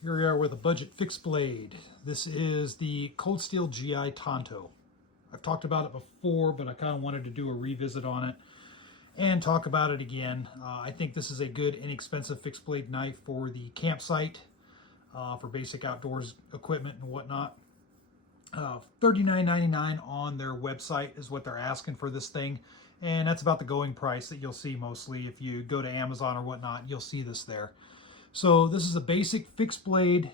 Here we are with a budget fixed blade. This is the Cold Steel GI Tanto. I've talked about it before, but I kind of wanted to do a revisit on it and talk about it again. I think this is a good, inexpensive fixed blade knife for the campsite, for basic outdoors equipment and whatnot. $39.99 on their website is what they're asking for this thing, and that's about the going price that you'll see mostly. If you go to Amazon or whatnot, you'll see this there. So this is a basic fixed blade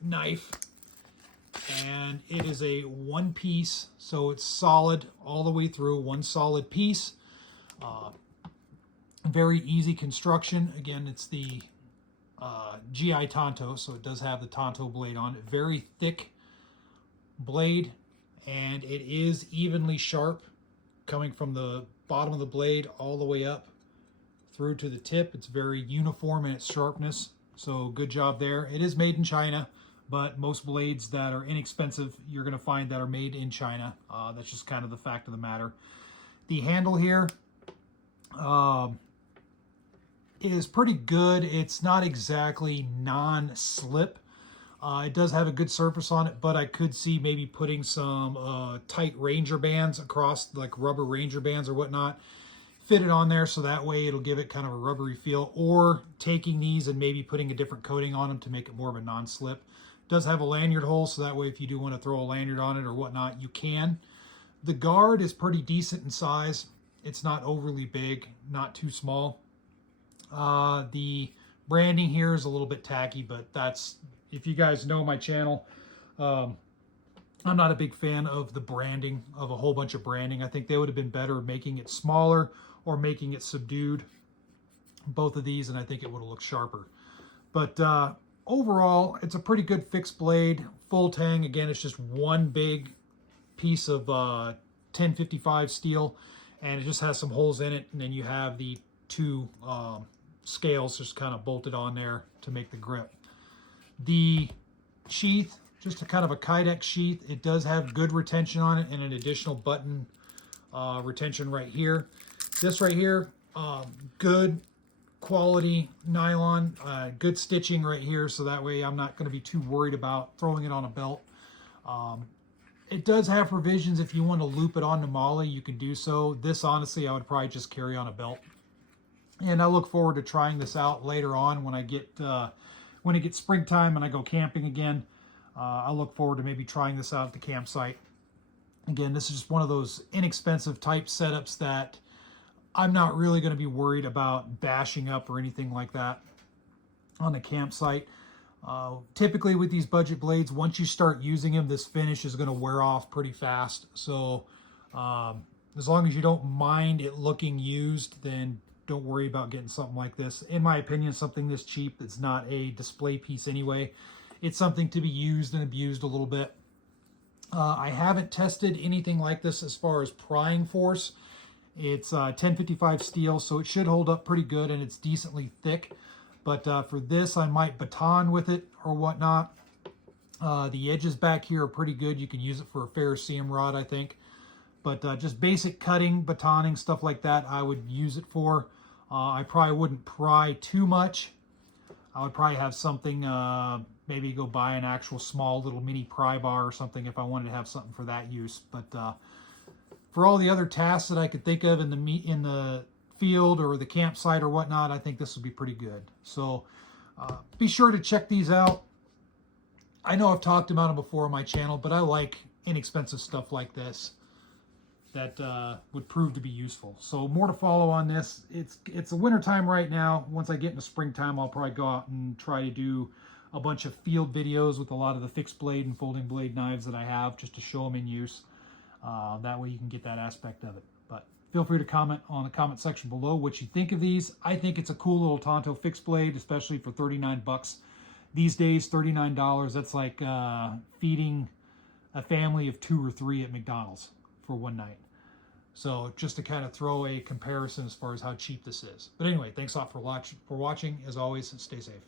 knife, and it is a one piece, so it's solid all the way through, one solid piece. Very easy construction. Again, it's the GI Tanto, so it does have the Tanto blade on it. Very thick blade, and it is evenly sharp coming from the bottom of the blade all the way up through to the tip. It's very uniform in its sharpness, so good job there. It is made in China, but most blades that are inexpensive you're going to find that are made in China. That's just kind of the fact of the matter. The handle here is pretty good. It's not exactly non-slip. It does have a good surface on it, but I could see maybe putting some tight Ranger bands across, like rubber Ranger bands or whatnot, fit it on there so that way it'll give it kind of a rubbery feel, or taking these and maybe putting a different coating on them to make it more of a non-slip. It does have a lanyard hole, so that way if you do want to throw a lanyard on it or whatnot, you can. The guard is pretty decent in size. It's not overly big, not too small. The branding here is a little bit tacky, but that's, if you guys know my channel, I'm not a big fan of the branding, of a whole bunch of branding. I think they would have been better making it smaller or making it subdued, both of these, and I think it would have looked sharper. But overall, it's a pretty good fixed blade, full tang. Again, it's just one big piece of 1055 steel, and it just has some holes in it, and then you have the two scales just kind of bolted on there to make the grip. The sheath, just a kind of a Kydex sheath. It does have good retention on it and an additional button retention right here. This right here, good quality nylon, good stitching right here, so that way I'm not going to be too worried about throwing it on a belt. It does have provisions if you want to loop it onto MOLLE, you can do so. This, honestly, I would probably just carry on a belt. And I look forward to trying this out later on when I get when it gets springtime and I go camping again. I look forward to maybe trying this out at the campsite. Again, this is just one of those inexpensive type setups that I'm not really going to be worried about bashing up or anything like that on the campsite. Typically with these budget blades, once you start using them, this finish is going to wear off pretty fast. So as long as you don't mind it looking used, then don't worry about getting something like this. In my opinion, something this cheap that's not a display piece anyway. It's something to be used and abused a little bit. I haven't tested anything like this as far as prying force. It's 1055 steel, so it should hold up pretty good, and it's decently thick. But for this, I might baton with it or whatnot. The edges back here are pretty good. You can use it for a ferrocerium rod, I think. But just basic cutting, batoning, stuff like that, I would use it for. I probably wouldn't pry too much. I would probably have something, maybe go buy an actual small little mini pry bar or something if I wanted to have something for that use. But for all the other tasks that I could think of in the field or the campsite or whatnot, I think this would be pretty good. So be sure to check these out. I know I've talked about them before on my channel, but I like inexpensive stuff like this that would prove to be useful. So more to follow on this. It's a winter time right now. Once I get into springtime, I'll probably go out and try to do a bunch of field videos with a lot of the fixed blade and folding blade knives that I have, just to show them in use. That way you can get that aspect of it. But feel free to comment on the comment section below what you think of these. I think it's a cool little Tanto fixed blade, especially for 39 bucks. These days, $39, that's like feeding a family of 2 or 3 at McDonald's for one night. So just to kind of throw a comparison as far as how cheap this is. But anyway, thanks a lot for watching. As always, stay safe.